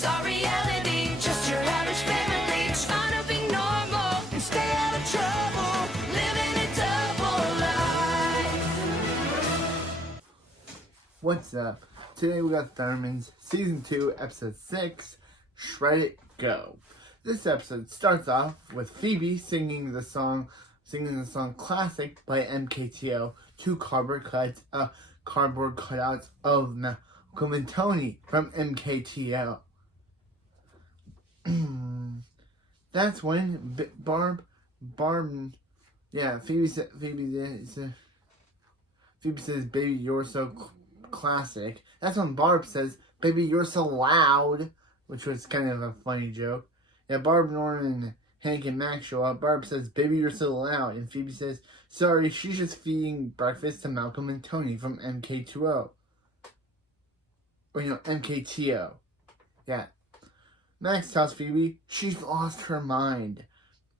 It's our reality, just your average family trying to be normal and stay out of trouble, living a double life. What's up? Today we got Thunderman's Season 2, Episode 6, Shred It, Go. This episode starts off with Phoebe singing the song Classic by MKTO, two cardboard cutouts of Malcolm and Tony from MKTO. That's when Phoebe says, "Baby, you're so classic." That's when Barb says, "Baby, you're so loud," which was kind of a funny joke. Yeah, Barb, Norman, Hank, and Max show up. Barb says, "Baby, you're so loud," and Phoebe says, "Sorry, she's just feeding breakfast to Malcolm and Tony from MK2O." Or, MKTO. Yeah. Max tells Phoebe she's lost her mind.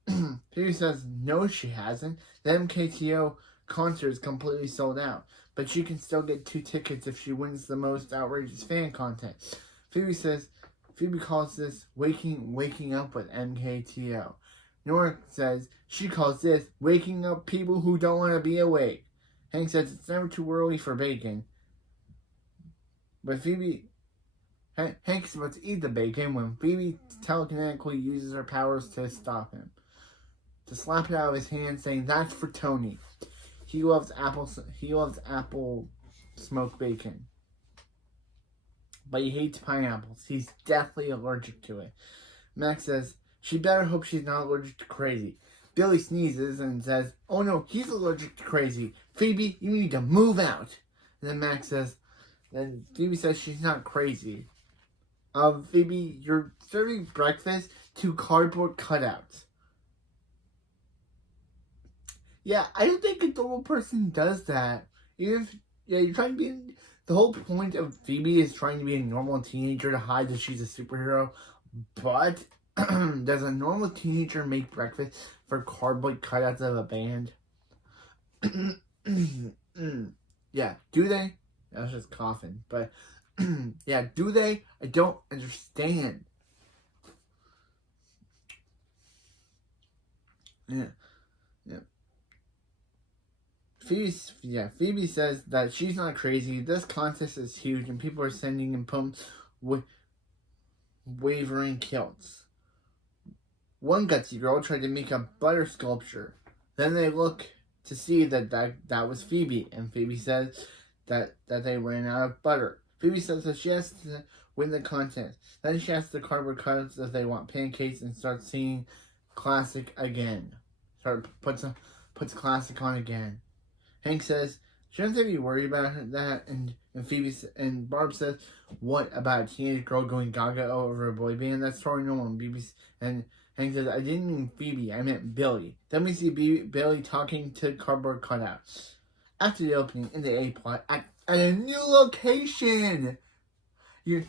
Phoebe says no, she hasn't. The MKTO concert is completely sold out, but she can still get 2 tickets if she wins the most outrageous fan contest. Phoebe calls this waking up with MKTO. Nora says she calls this waking up people who don't want to be awake. Hank says it's never too early for bacon. But Hank's about to eat the bacon when Phoebe telekinetically uses her powers to stop him. To slap it out of his hand, saying that's for Tony. He loves apple smoked bacon. But he hates pineapples. He's deathly allergic to it. Max says she better hope she's not allergic to crazy. Billy sneezes and says, "Oh no, he's allergic to crazy. Phoebe, you need to move out." And then Phoebe says she's not crazy. Phoebe, you're serving breakfast to cardboard cutouts. Yeah, I don't think a normal person does that. You're trying to be. The whole point of Phoebe is trying to be a normal teenager to hide that she's a superhero. But does a normal teenager make breakfast for cardboard cutouts of a band? Yeah, do they? I was just coughing, but yeah, do they? I don't understand. Yeah. Phoebe says that she's not crazy. This contest is huge, and people are sending in poems with wavering kilts. One gutsy girl tried to make a butter sculpture. Then they look to see that was Phoebe, and Phoebe says that they ran out of butter. Phoebe says that she has to win the contest. Then she asks the cardboard cutouts if they want pancakes and starts singing Classic again. Puts Classic on again. Hank says, "Shouldn't they be worried about that?" And Barb says, "What about a teenage girl going gaga over a boy band? That's totally normal." And Hank says, "I didn't mean Phoebe, I meant Billy." Then we see Billy talking to cardboard cutouts. After the opening in the A-plot at a new location. You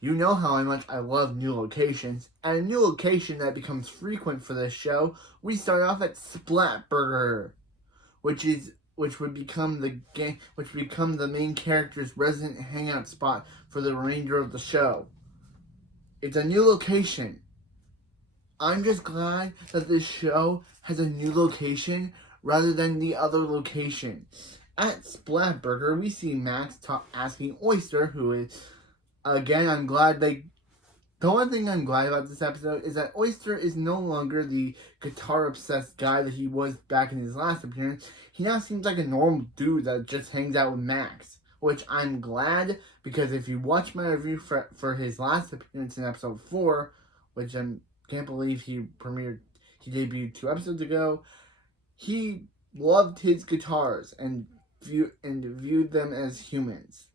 know how much I love new locations. At a new location that becomes frequent for this show, we start off at Splatburger, which would become the main character's resident hangout spot for the remainder of the show. It's a new location. I'm just glad that this show has a new location rather than the other location. At Splatburger, we see Max asking Oyster, who is, again, the one thing I'm glad about this episode is that Oyster is no longer the guitar-obsessed guy that he was back in his last appearance. He now seems like a normal dude that just hangs out with Max, which I'm glad, because if you watch my review for his last appearance in episode 4, which I can't believe he debuted 2 episodes ago, he loved his guitars and viewed them as humans.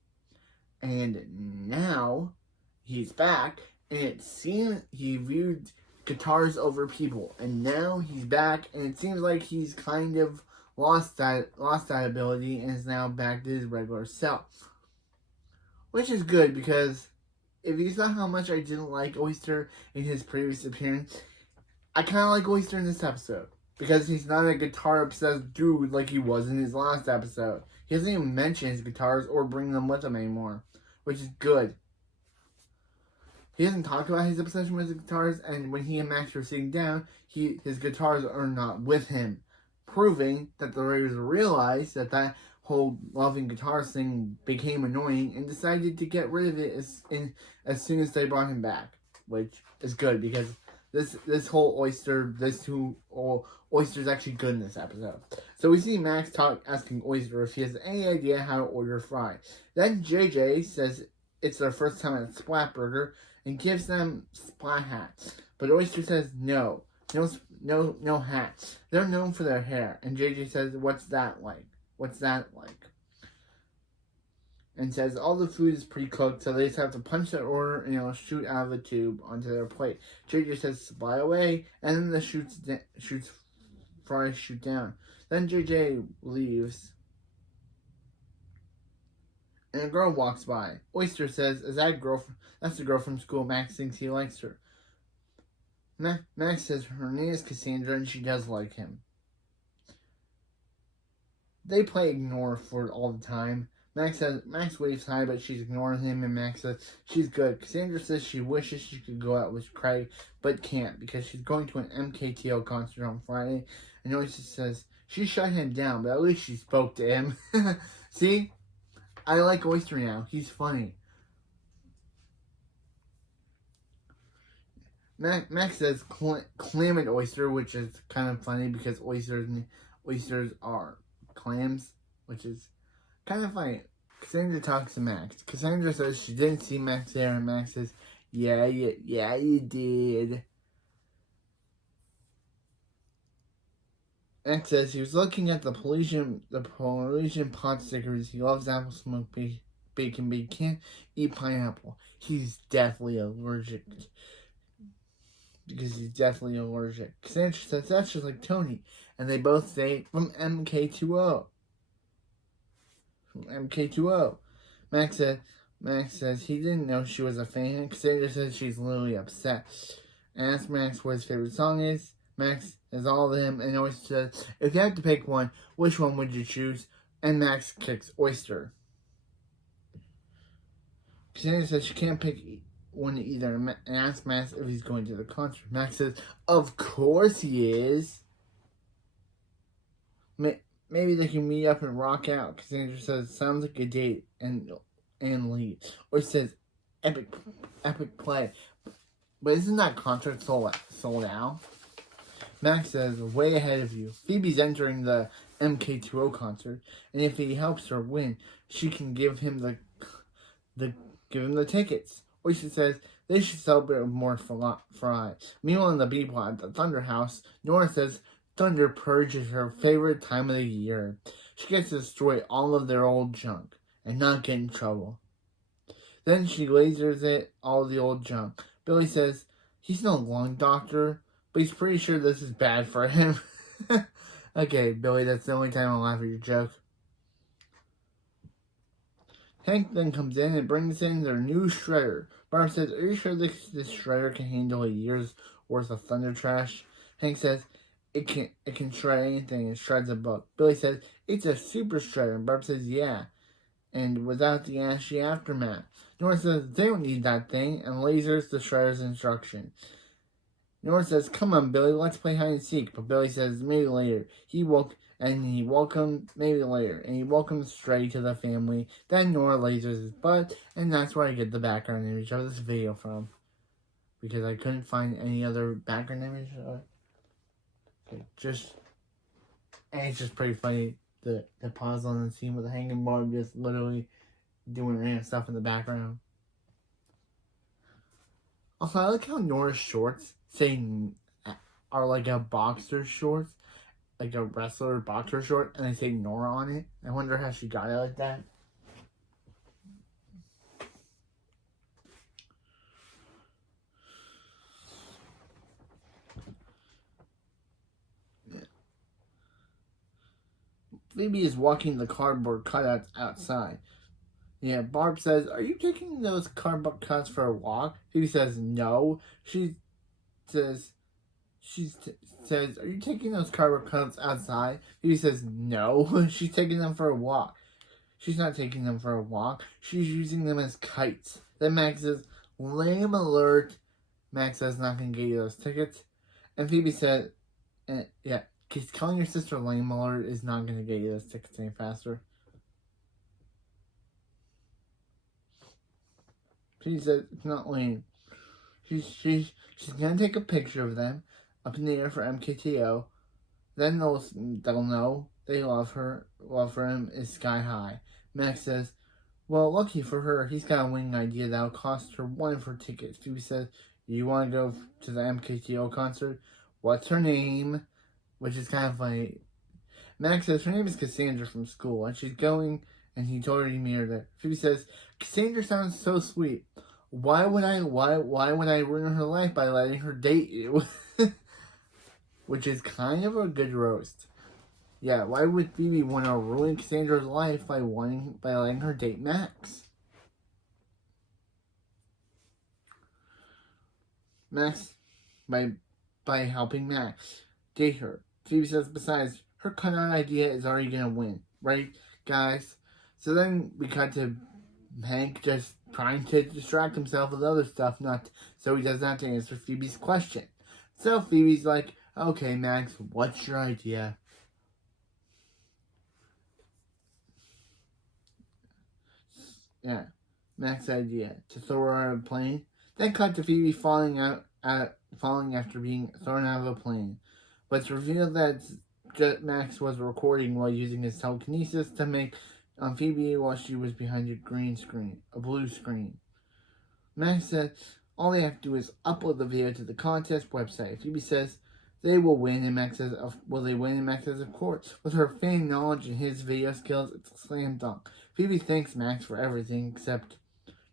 And now he's back, and it seems he viewed guitars over people, and now he's back, and it seems like he's kind of lost that ability and is now back to his regular self, which is good, because if you saw how much I didn't like Oyster in his previous appearance, I kind of like Oyster in this episode, because he's not a guitar-obsessed dude like he was in his last episode. He doesn't even mention his guitars or bring them with him anymore, which is good. He doesn't talk about his obsession with the guitars, and when he and Max were sitting down, his guitars are not with him, proving that the Raiders realized that whole loving guitars thing became annoying and decided to get rid of it as soon as they brought him back, which is good because this whole oyster is actually good in this episode. So we see Max asking Oyster if he has any idea how to order fry. Then JJ says it's their first time at Splat Burger and gives them Splat hats. But Oyster says no hats. They're known for their hair. And JJ says, what's that like? And says all the food is pre-cooked, so they just have to punch their order and it'll shoot out of the tube onto their plate. JJ says supply away, and then the fries shoot down. Then JJ leaves, and a girl walks by. Oyster says, "Is that a girl? That's the girl from school. Max thinks he likes her." Max says her name is Cassandra, and she does like him. They play ignore for all the time. Max waves hi, but she's ignoring him, and Max says she's good. Cassandra says she wishes she could go out with Craig, but can't because she's going to an MKTO concert on Friday. And Oyster says she shut him down, but at least she spoke to him. See? I like Oyster now. He's funny. Max says clam and oyster, which is kind of funny because oysters are clams, which is kind of funny. Cassandra talks to Max. Cassandra says she didn't see Max there, and Max says, yeah, you did. Max says he was looking at the Polynesian pot stickers. He loves apple smoked bacon, but he can't eat pineapple. He's definitely allergic. Cassandra says that's just like Tony, and they both say from MK2O. Max says he didn't know she was a fan. Cassandra says she's literally upset. And asks Max what his favorite song is. Max says all of them, and Oyster says, if you had to pick one, which one would you choose? And Max kicks Oyster. Cassandra says she can't pick one either, and asks Max if he's going to the concert. Max says, of course he is. Maybe they can meet up and rock out. Cassandra says, sounds like a date, and leave. Or says, epic play. But isn't that concert sold out? Max says, way ahead of you. Phoebe's entering the MK2O concert, and if he helps her win, she can give him the tickets. Oyster says they should celebrate with more fry. Meanwhile, in the B-plot at the Thunder House, Nora says Thunder Purge is her favorite time of the year. She gets to destroy all of their old junk and not get in trouble. Then she lasers all the old junk. Billy says he's no lung doctor, but he's pretty sure this is bad for him. Okay, Billy, that's the only time I'll laugh at your joke. Hank then comes in and brings in their new shredder. Barb says, are you sure this shredder can handle a year's worth of thunder trash? Hank says, it can shred anything. It shreds a book. Billy says, it's a super shredder. And Barb says, yeah. And without the ashy aftermath. Nora says, they don't need that thing, and lasers the shredder's instruction. Nora says, come on, Billy, let's play hide and seek. But Billy says, maybe later. He welcomes Stray to the family. Then Nora lasers his butt, and that's where I get the background image of this video from. Because I couldn't find any other background image of it. Okay, and it's just pretty funny, the pause on the scene with the hanging bar just literally doing random stuff in the background. Also, I like how Nora's shorts are like a boxer shorts, like a wrestler boxer short, and they say Nora on it. I wonder how she got it like that. Yeah. Phoebe is walking the cardboard cutouts outside. Yeah, Barb says, are you taking those cardboard cuts for a walk? Phoebe says, no. She says, are you taking those cardboard cuts outside? Phoebe says, no. She's taking them for a walk. She's not taking them for a walk. She's using them as kites. Then Max says, Lame alert. Max says not gonna get you those tickets. And Phoebe said, yeah, because calling your sister lame alert is not gonna get you those tickets any faster. She said it's not lame. She's gonna take a picture of them up in the air for MKTO. Then they'll know they love her. Love for him is sky high. Max says, well, lucky for her, he's got a winning idea that'll cost her one of her tickets. Phoebe says, you want to go to the MKTO concert? What's her name? Which is kind of funny. Max says her name is Cassandra from school, and she's going, and he told her to meet her there. Phoebe says, Cassandra sounds so sweet. Why would I ruin her life by letting her date you? Which is kind of a good roast. Yeah, why would Phoebe want to ruin Cassandra's life by letting her date Max? Max, by helping Max date her. Phoebe says, besides, her cut-out idea is already gonna win, right, guys? So then we cut to Hank just trying to distract himself with other stuff, so he doesn't have to answer Phoebe's question. So Phoebe's like, okay, Max, what's your idea? Yeah, Max's idea to throw her out of a plane. Then cut to Phoebe falling after being thrown out of a plane. But it's revealed that Max was recording while using his telekinesis to make Phoebe while she was behind a blue screen. Max said all they have to do is upload the video to the contest website. Phoebe says they will win, and Max says, will they win? And Max says, of course. With her fan knowledge and his video skills, it's a slam dunk. Phoebe thanks Max for everything except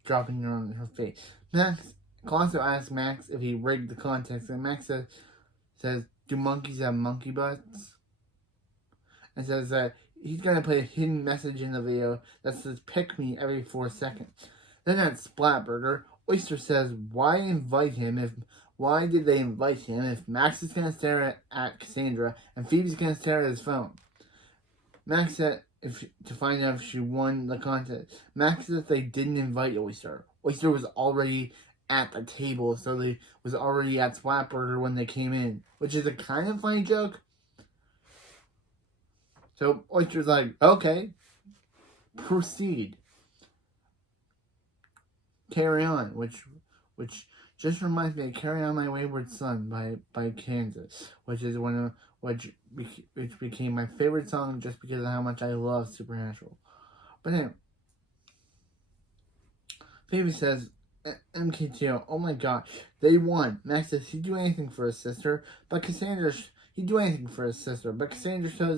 dropping it on her face. Max also asks Max if he rigged the contest, and Max says, do monkeys have monkey butts? And says that he's going to put a hidden message in the video that says, pick me every 4 seconds. Then at Splatburger, Oyster says, why did they invite him if Max is going to stare at Cassandra and Phoebe's going to stare at his phone? Max said to find out if she won the contest. Max said they didn't invite Oyster. Oyster was already at the table, so they was already at Splatburger when they came in, which is a kind of funny joke. So Oyster's like, okay, proceed. Carry On, which just reminds me of Carry On My Wayward Son by Kansas, which became my favorite song just because of how much I love Supernatural. But anyway, Phoebe says, MKTO, oh my god, they won. Max says he'd do anything for his sister, but Cassandra shows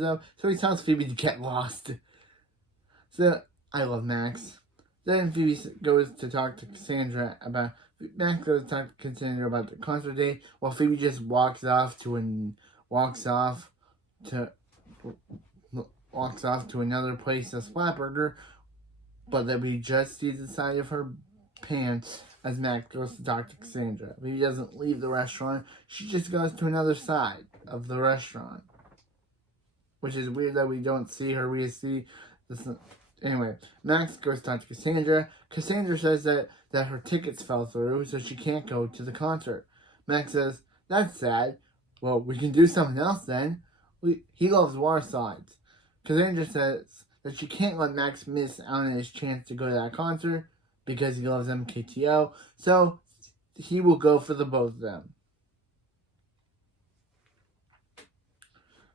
up, so he tells Phoebe to get lost. So, I love Max. Then Phoebe goes to talk to Cassandra about the concert date, while Phoebe just walks off to another place, a Splatburger, but that we just see the side of her pants as Max goes to talk to Cassandra. Phoebe doesn't leave the restaurant, she just goes to another side of the restaurant. Which is weird that we don't see her, we see this. Anyway, Max goes to talk to Cassandra. Cassandra says that her tickets fell through, so she can't go to the concert. Max says, that's sad. Well, we can do something else then. He loves water slides. Cassandra says that she can't let Max miss out on his chance to go to that concert because he loves MKTO, so he will go for the both of them.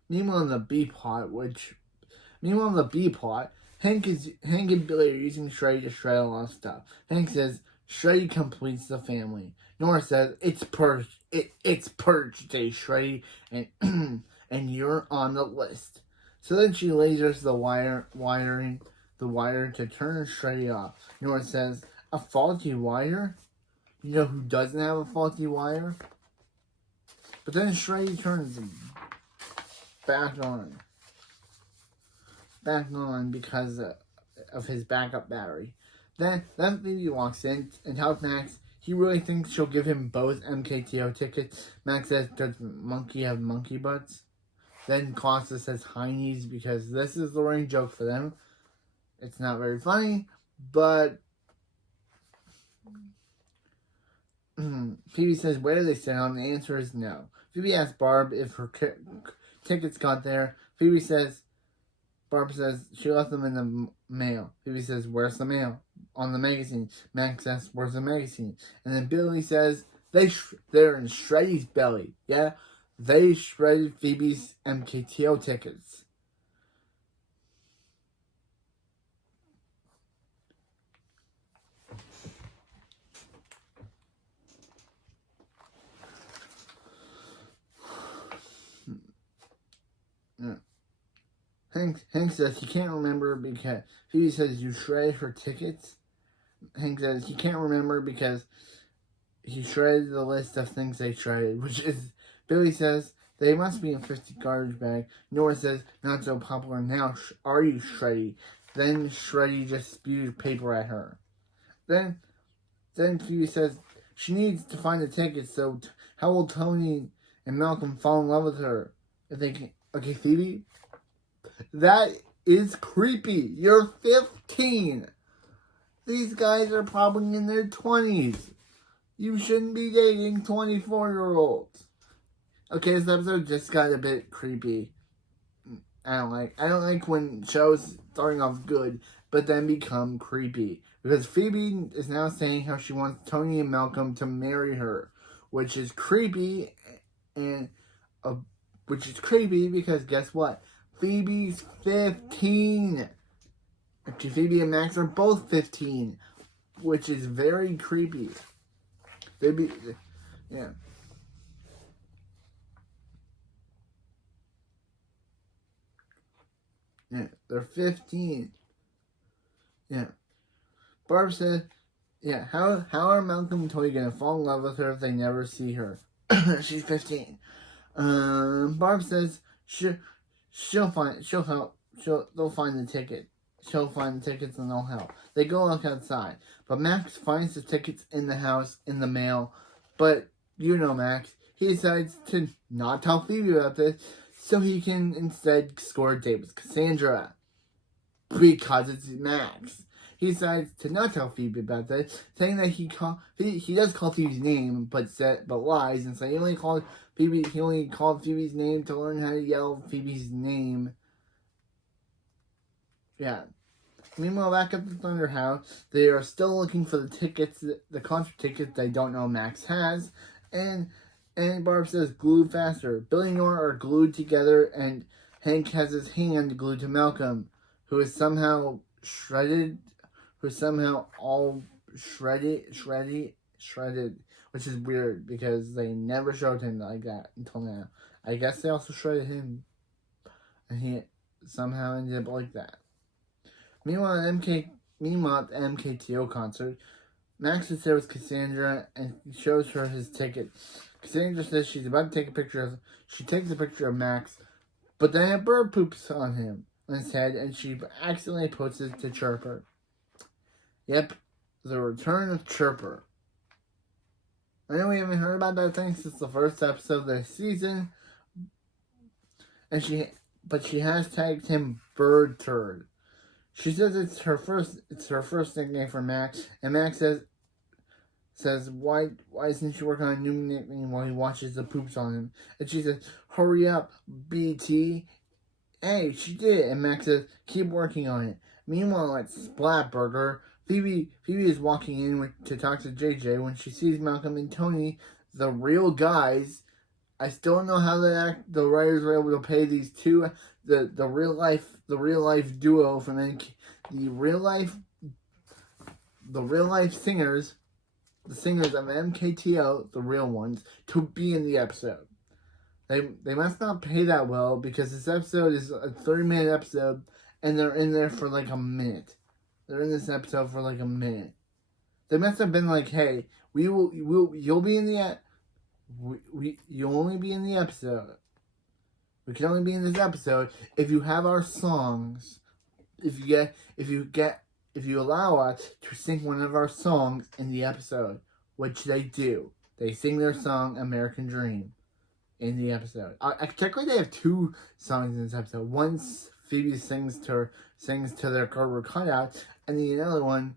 Meanwhile, in the B plot, Hank and Billy are using Shreddy to shred a lot of stuff. Hank says Shreddy completes the family. Nora says it's purge day, Shreddy, and and you're on the list. So then she lasers the wire to turn Shreddy off. Nora says, a faulty wire? You know who doesn't have a faulty wire? But then Shreddy turns back on because of his backup battery. Then Phoebe walks in and tells Max he really thinks she'll give him both MKTO tickets. Max says, does monkey have monkey butts? Then Costa says heinies because this is the running joke for them. It's not very funny, but Phoebe says, where do they stay on? The answer is no. Phoebe asks Barb if her tickets got there. Barb says she left them in the mail. Phoebe says, where's the mail? On the magazine. Max says, where's the magazine? And then Billy says, they're in Shreddy's belly. Yeah, they shredded Phoebe's MKTO tickets. Hank says he can't remember because Phoebe says you shredded her tickets. Hank says he can't remember because he shredded the list of things they shredded, which is, Billy says they must be in 50 garbage bag. Nora says, not so popular now, are you, Shreddy? Then Shreddy just spewed paper at her. Then Phoebe says she needs to find the tickets, so how will Tony and Malcolm fall in love with her? If they can, okay, Phoebe? That is creepy. You're 15. These guys are probably in their 20s. You shouldn't be dating 24-year-olds. Okay, this episode just got a bit creepy. I don't like when shows starting off good, but then become creepy. Because Phoebe is now saying how she wants Tony and Malcolm to marry her, which is creepy, because guess what? Phoebe's 15. Actually, Phoebe and Max are both 15, which is very creepy. Yeah. Yeah, they're 15. Yeah. Barb said, yeah, how are Malcolm and Tony gonna fall in love with her if they never see her? She's 15. Barb says they'll find the ticket. She'll find the tickets and they'll help. They go look outside, but Max finds the tickets in the house, in the mail. But you know Max, he decides to not tell Phoebe about this, so he can instead score a date with Cassandra. Because it's Max. He decides to not tell Phoebe about this, saying that he does call Phoebe's name, but lies and say he only called Phoebe's name to learn how to yell Phoebe's name. Yeah. Meanwhile, back at the Thunder House, they are still looking for the tickets, the concert tickets they don't know Max has, and Barb says, glue faster. Billy and Nora are glued together, and Hank has his hand glued to Malcolm, who is somehow all shredded, which is weird, because they never showed him like that until now. I guess they also shredded him, and he somehow ended up like that. Meanwhile, at the MKTO concert, Max is there with Cassandra and shows her his ticket. Cassandra says she's about to take a picture she takes a picture of Max, but then a bird poops on his head, and she accidentally puts it to Chirper. Yep, the return of Chirper. I know we haven't heard about that thing since the first episode of the season, but she has tagged him Bird Turd. She says it's her first nickname for Max, and Max says why isn't she working on a new nickname while he watches the poops on him? And she says, hurry up, BT. Hey, she did, and Max says, keep working on it. Meanwhile, at Splatburger, Phoebe is walking in to talk to JJ when she sees Malcolm and Tony, the real guys. I still don't know how the writers were able to pay these two, the real life duo from the real life singers, the singers of MKTO, the real ones, to be in the episode. They must not pay that well, because this episode is a 30-minute episode, and they're in there for like a minute. They're in this episode for like a minute. They must have been like, hey, you'll be in the you'll only be in the episode. We can only be in this episode if you have our songs. If you allow us to sing one of our songs in the episode, which they do. They sing their song "American Dream" in the episode. Technically, they have two songs in this episode. One, Phoebe sings to their cardboard cutout, and the other one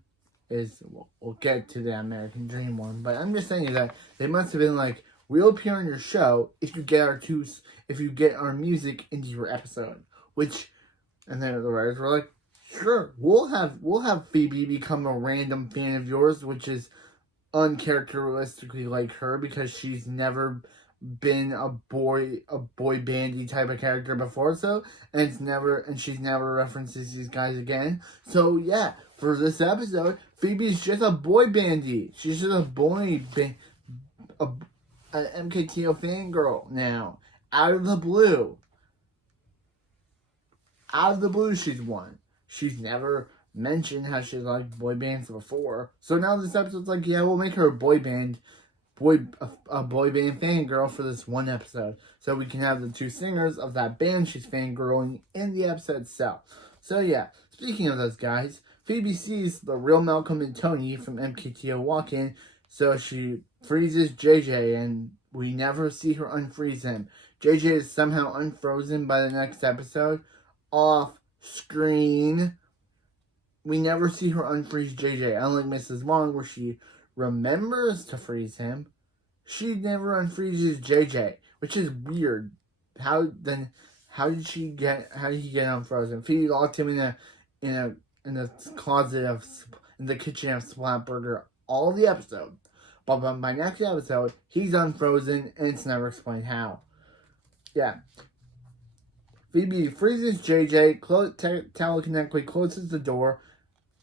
we'll get to the American Dream one, but I'm just saying that they must have been like, we'll appear on your show if you get our music into your episode. And then the writers were like, sure, we'll have Phoebe become a random fan of yours, which is uncharacteristically like her because she's never been a boy bandy type of character before, and she's never references these guys again. So yeah, for this episode, Phoebe's just a boy bandy. She's just an MKTO fangirl now. Out of the blue, she's one. She's never mentioned how she liked boy bands before. So now this episode's like, yeah, we'll make her a boy band fangirl for this one episode. So we can have the two singers of that band she's fangirling in the episode itself. So yeah, speaking of those guys, Phoebe sees the real Malcolm and Tony from MKTO walk in, so she freezes JJ, and we never see her unfreeze him. JJ is somehow unfrozen by the next episode, off screen. We never see her unfreeze JJ, unlike Mrs. Wong, where she remembers to freeze him. She never unfreezes JJ, which is weird. How did he get unfrozen? Phoebe locked him in the closet in the kitchen of Splatburger all the episode. But by next episode, he's unfrozen, and it's never explained how. Yeah. Phoebe freezes JJ, telekinetically closes the door.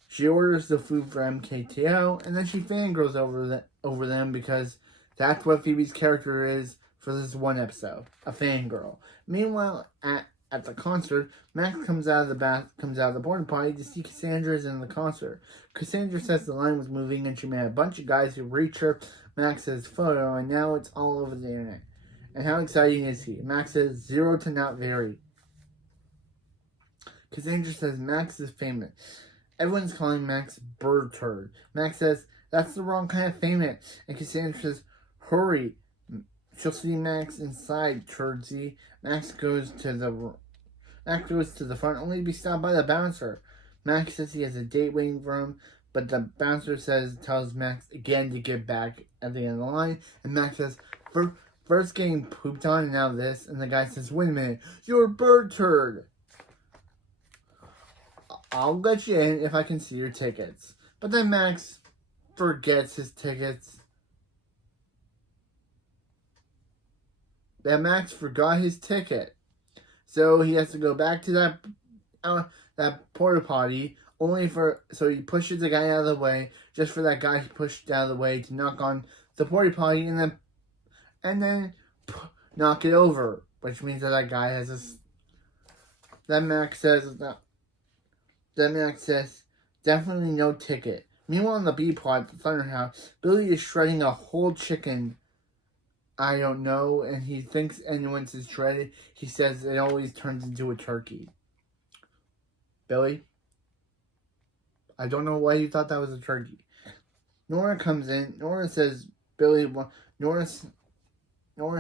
She orders the food for MKTO, and then she fangirls over them because that's what Phoebe's character is for this one episode, a fangirl. Meanwhile, at the concert, Max comes out of the porta potty to see Cassandra's in the concert. Cassandra says the line was moving, and she met a bunch of guys who reached Max's photo, and now it's all over the internet. And how exciting is he? Max says 0 to not very. Cassandra says Max is famous. Everyone's calling Max Bird Turd. Max says, that's the wrong kind of famous. And Cassandra says, hurry. She'll see Max inside, Turdsy. Max goes to the front, only to be stopped by the bouncer. Max says he has a date waiting for him, but the bouncer tells Max again to get back at the end of the line. And Max says, first getting pooped on and now this. And the guy says, wait a minute, you're a bird turd. I'll let you in if I can see your tickets. But then Max forgets his tickets. Max forgot his ticket. So he has to go back to that porta potty so he pushes the guy out of the way, just for that guy he pushed out of the way to knock on the porta potty and then knock it over, which means that guy has a. Then Max says, definitely no ticket. Meanwhile, on the B plot at the Thunder House, Billy is shredding a whole chicken. I don't know, and he thinks anyone's is shredded. He says it always turns into a turkey. Billy? I don't know why you thought that was a turkey. Nora comes in. Nora says, Nora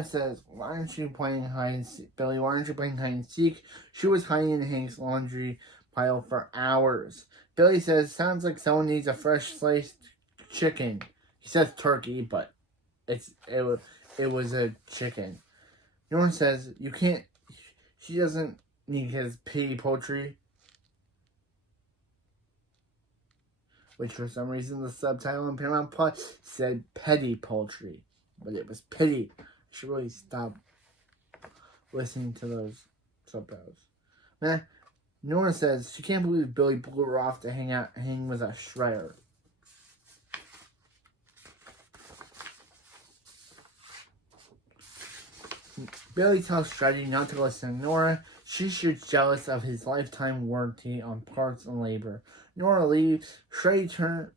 says, why aren't you playing hide and seek? Billy, why aren't you playing hide and seek? She was hiding in Hank's laundry pile for hours. Billy says, sounds like someone needs a fresh sliced chicken. He says turkey, but it was a chicken. Nora says, she doesn't need his pity poultry. Which for some reason the subtitle in Paramount Plus said petty poultry. But it was pity. I should really stop listening to those subtitles. Nora says she can't believe Billy blew her off to hang with a shredder. Billy tells Shreddy not to listen to Nora. She's jealous of his lifetime warranty on parts and labor. Nora leaves. Shreddy turns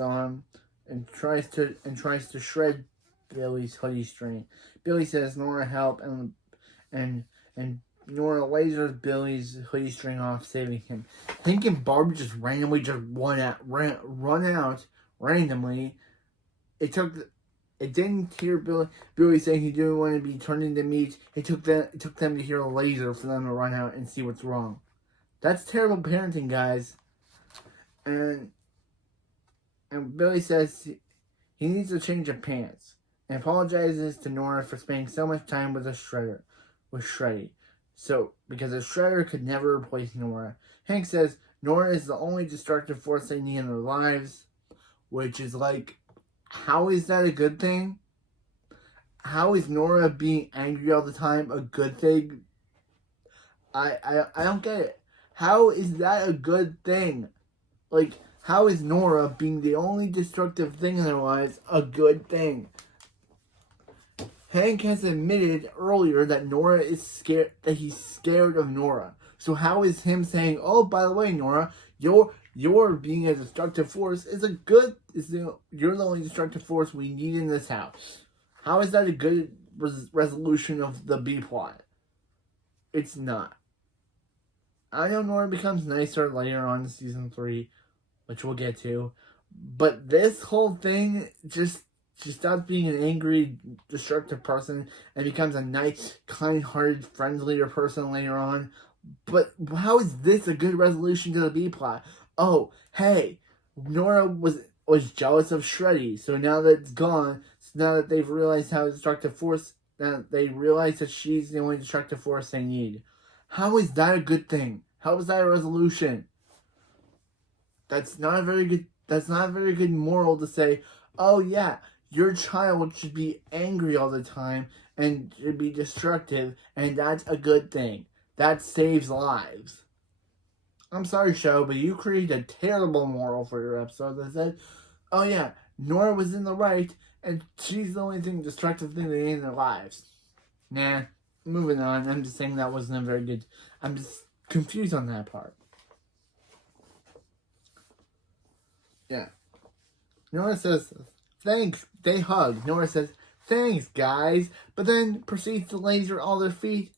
on and tries to shred Billy's hoodie string. Billy says Nora help and Nora lasers Billy's hoodie string off, saving him. Hank and Barb just randomly run out randomly. It didn't hear Billy saying he didn't want to be turned into meat. It took them to hear a laser for them to run out and see what's wrong. That's terrible parenting, guys. And Billy says he needs a change of pants and apologizes to Nora for spending so much time with Shreddy. So, because a Shredder could never replace Nora. Hank says Nora is the only destructive force they need in their lives, which is like, how is that a good thing? How is Nora being angry all the time a good thing? I don't get it. How is that a good thing? Like, how is Nora being the only destructive thing in their lives a good thing? Hank has admitted earlier that Nora is scared, that he's scared of Nora. So how is him saying, "Oh, by the way, Nora, you're being a destructive force you're the only destructive force we need in this house." How is that a good resolution of the B plot? It's not. I know Nora becomes nicer later on in season 3, which we'll get to, but this whole thing she stops being an angry, destructive person and becomes a nice, kind-hearted, friendlier person later on. But how is this a good resolution to the B plot? Oh, hey, Nora was jealous of Shreddy, so now that it's gone, now that they've realized how destructive force, now they realize that she's the only destructive force they need. How is that a good thing? How is that a resolution? That's not a very good moral to say, oh yeah, your child should be angry all the time and should be destructive, and that's a good thing. That saves lives. I'm sorry, show, but you created a terrible moral for your episode that said, oh yeah, Nora was in the right, and she's the only destructive thing they need in their lives. Nah, moving on. I'm just saying that wasn't a very good... I'm just confused on that part. Yeah. Nora says, thanks. They hug. Nora says, thanks, guys. But then proceeds to laser all their feet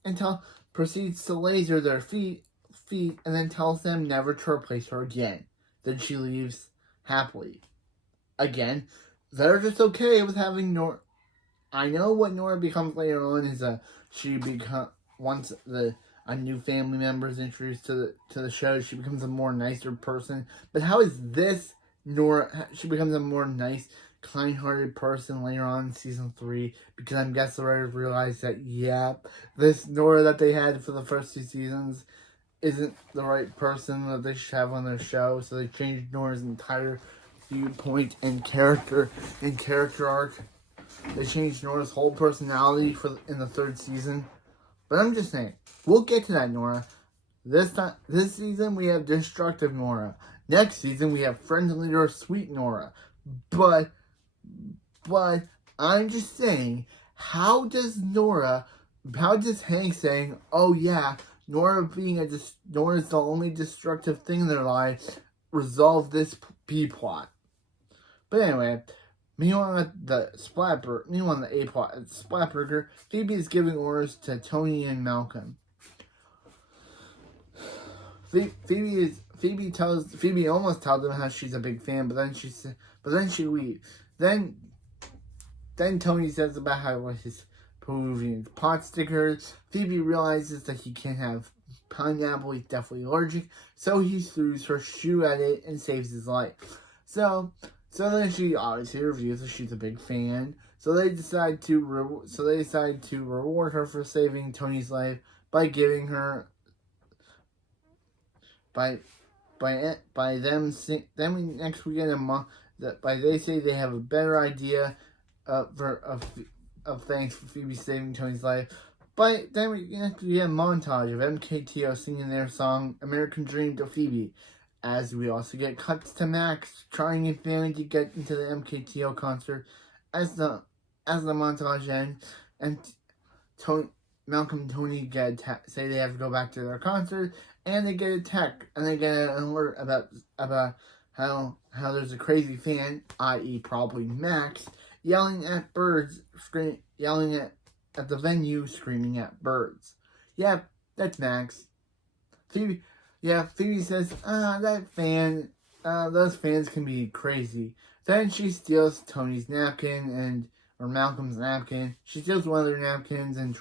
proceeds to laser their feet and then tells them never to replace her again. Then she leaves happily. Again, they're just okay with having Nora. I know what Nora becomes later on is once a new family member is introduced to the show, she becomes a more nicer person. But how is this Nora? She becomes a more nice, kind-hearted person later on in season 3, because I guess the writers realized that, yeah, this Nora that they had for the first 2 seasons isn't the right person that they should have on their show, so they changed Nora's entire viewpoint and character arc. They changed Nora's whole personality in the 3rd season. But I'm just saying, we'll get to that Nora. This season we have destructive Nora. Next season we have friendly or sweet Nora. But I'm just saying, how does Hank saying, oh yeah, Nora's the only destructive thing in their lives, resolve this B-plot? But anyway, meanwhile on the A plot at Splatburger, Phoebe is giving orders to Tony and Malcolm. Phoebe almost tells them how she's a big fan, but then she leaves. Then Tony says about how his Peruvian pot stickers. Phoebe realizes that he can't have pineapple, he's definitely allergic, so he throws her shoe at it and saves his life. So then she obviously reveals that she's a big fan. So they decide to reward her for saving Tony's life by giving her by them. Then next we get they say they have a better idea of thanks for Phoebe saving Tony's life. But then we get a montage of MKTO singing their song "American Dream" to Phoebe, as we also get cuts to Max trying and failing to get into the MKTO concert as the montage ends, and Malcolm and Tony say they have to go back to their concert, and they get an alert about how there's a crazy fan, i.e. probably Max, yelling at birds, yelling at the venue, screaming at birds. Yeah, that's Max. Phoebe says, those fans can be crazy. Then she steals Tony's napkin or Malcolm's napkin. She steals one of their napkins and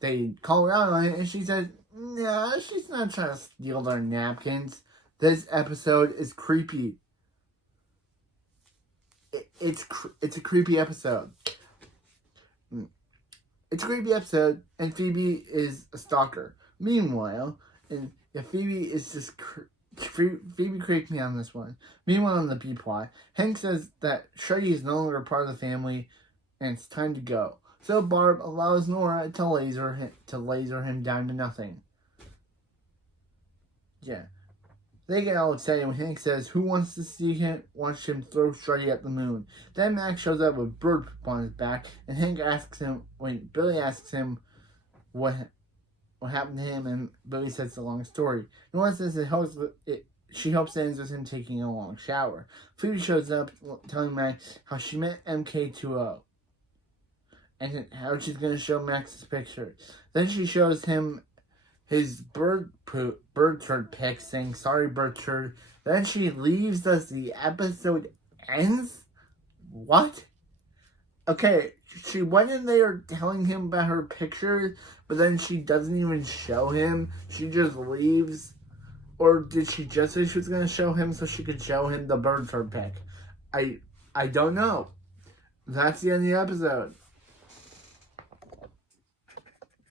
they call her out on it, and she says, No, she's not trying to steal their napkins. This episode is creepy. It's a creepy episode. It's a creepy episode, and Phoebe is a stalker. Meanwhile, Phoebe is just Phoebe creeped me on this one. Meanwhile, on the B plot, Hank says that Shreddy is no longer part of the family, and it's time to go. So Barb allows Nora to laser him down to nothing. Yeah. They get all excited when Hank says, "Who wants to see him? Watch him throw Shreddy at the moon." Then Max shows up with bird poop on his back, and Hank asks him, when Billy asks him what happened to him, and Billy says it's a long story. Nora says she hopes it ends with him taking a long shower. Phoebe shows up telling Max how she met MKTO and how she's going to show Max his picture. Then she shows him his bird turd pic, saying, "Sorry, bird turd." Then she leaves us. The episode ends? What? Okay, she went in there telling him about her pictures, but then she doesn't even show him. She just leaves. Or did she just say she was going to show him so she could show him the bird turd pic? I don't know. That's the end of the episode.